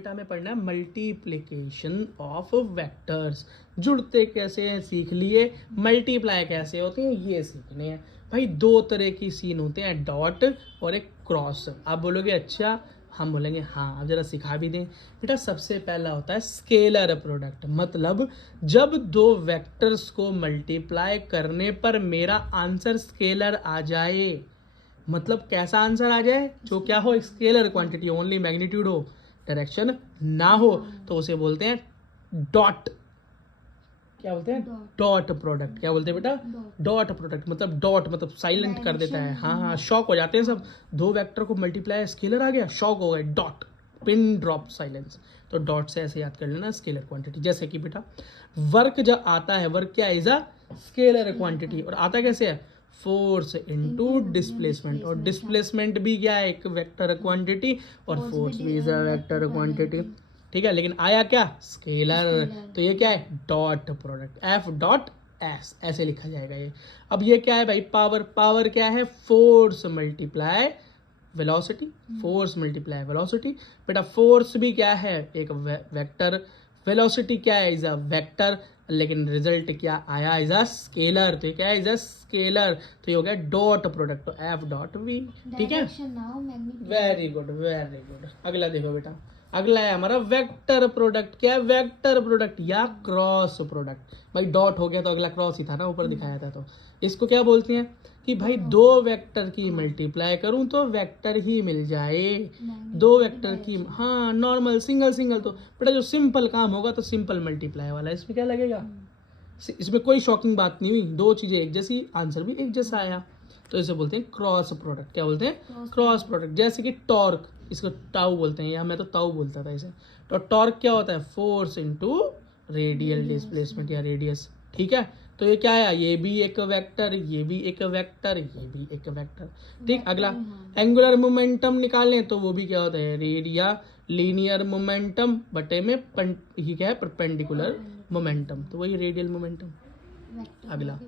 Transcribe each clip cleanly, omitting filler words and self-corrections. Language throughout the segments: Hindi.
डेटा में पढ़ना है मल्टीप्लिकेशन ऑफ वेक्टर्स। जुड़ते कैसे हैं सीख लिए, मल्टीप्लाई कैसे होते हैं ये सीखने हैं। भाई दो तरह की सीन होते हैं, डॉट और एक क्रॉस। आप बोलोगे अच्छा, हम बोलेंगे हाँ, अब जरा सिखा भी दें। बेटा सबसे पहला होता है स्केलर प्रोडक्ट, मतलब जब दो वेक्टर्स को मल्टीप्लाई करने पर मेरा आंसर स्केलर आ जाए। मतलब कैसा आंसर आ जाए, जो क्या हो, स्केलर क्वांटिटी, ओनली मैग्नीट्यूड हो, डायरेक्शन ना हो, तो उसे बोलते हैं डॉट। क्या बोलते हैं? Dot product. क्या बोलते हैं बेटा? Dot product. मतलब डॉट मतलब साइलेंट कर देता है। हाँ हाँ, शॉक हो जाते हैं सब। दो वेक्टर को मल्टीप्लाई, स्केलर आ गया, शॉक हो गए, डॉट, पिन ड्रॉप साइलेंस। तो डॉट से ऐसे याद कर लेना स्केलर क्वांटिटी। जैसे कि बेटा वर्क जब आता है, वर्क क्या इज अ स्केलर क्वांटिटी, और आता कैसे है, फोर्स इनटू डिस्प्लेसमेंट। और डिस्प्लेसमेंट भी क्या है, एक वेक्टर क्वांटिटी, और फोर्स भी इज अ वेक्टर क्वांटिटी। ठीक है, लेकिन आया क्या, स्केलर। तो ये क्या है, dot product, F dot S ऐसे लिखा जाएगा ये। अब ये क्या है भाई, पावर। पावर क्या है, force multiply velocity, force multiply velocity. बेटा फोर्स भी क्या है, एक वेक्टर, वेलोसिटी क्या है, इज अ वेक्टर, लेकिन रिजल्ट क्या आया, इज अ स्केलर। तो ये क्या है, इज अ स्केलर। तो ये हो गया डॉट प्रोडक्ट, तो एफ डॉट वी। ठीक है, वेरी गुड वेरी गुड। अगला देखो बेटा, अगला है हमारा वेक्टर प्रोडक्ट। क्या है, वेक्टर प्रोडक्ट या क्रॉस प्रोडक्ट। भाई डॉट हो गया तो अगला क्रॉस ही था ना, ऊपर दिखाया था। तो इसको क्या बोलते हैं कि भाई दो वेक्टर की मल्टीप्लाई करूं तो वेक्टर ही मिल जाए। दो वेक्टर की, हाँ नॉर्मल सिंगल सिंगल। तो बेटा जो सिंपल काम होगा तो सिंपल मल्टीप्लाई वाला, इसमें क्या लगेगा, इसमें कोई शॉकिंग बात नहीं हुई, दो चीजें एक जैसी, आंसर भी एक जैसा आया। तो इसे बोलते हैं क्रॉस प्रोडक्ट। क्या बोलते हैं, क्रॉस प्रोडक्ट। जैसे कि टॉर्क, इसको टाउ बोलते हैं, या मैं तो टाउ बोलता था इसे। तो टॉर्क क्या होता है, फोर्स इनटू रेडियल डिस्प्लेसमेंट या रेडियस। ठीक है, तो ये क्या है, ये भी एक वेक्टर, ये भी एक वेक्टर, ये भी एक वेक्टर। ठीक, अगला एंगुलर मोमेंटम निकालें तो वो भी क्या होता है, रेडिया लीनियर मोमेंटम बटे में ही क्या है, परपेंडिकुलर मोमेंटम, तो वही रेडियल मोमेंटम। अगला,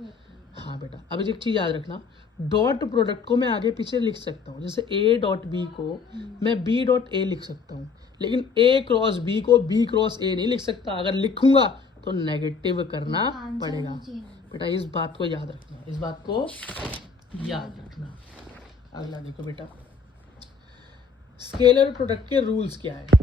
हाँ बेटा अब एक चीज याद रखना, डॉट प्रोडक्ट को मैं आगे पीछे लिख सकता हूँ। जैसे ए डॉट बी को मैं बी डॉट ए लिख सकता हूँ, लेकिन ए क्रॉस बी को बी क्रॉस ए नहीं लिख सकता। अगर लिखूंगा तो नेगेटिव करना पड़ेगा। बेटा इस बात को याद रखना, इस बात को याद रखना। अगला देखो बेटा, स्केलर प्रोडक्ट के रूल्स क्या है।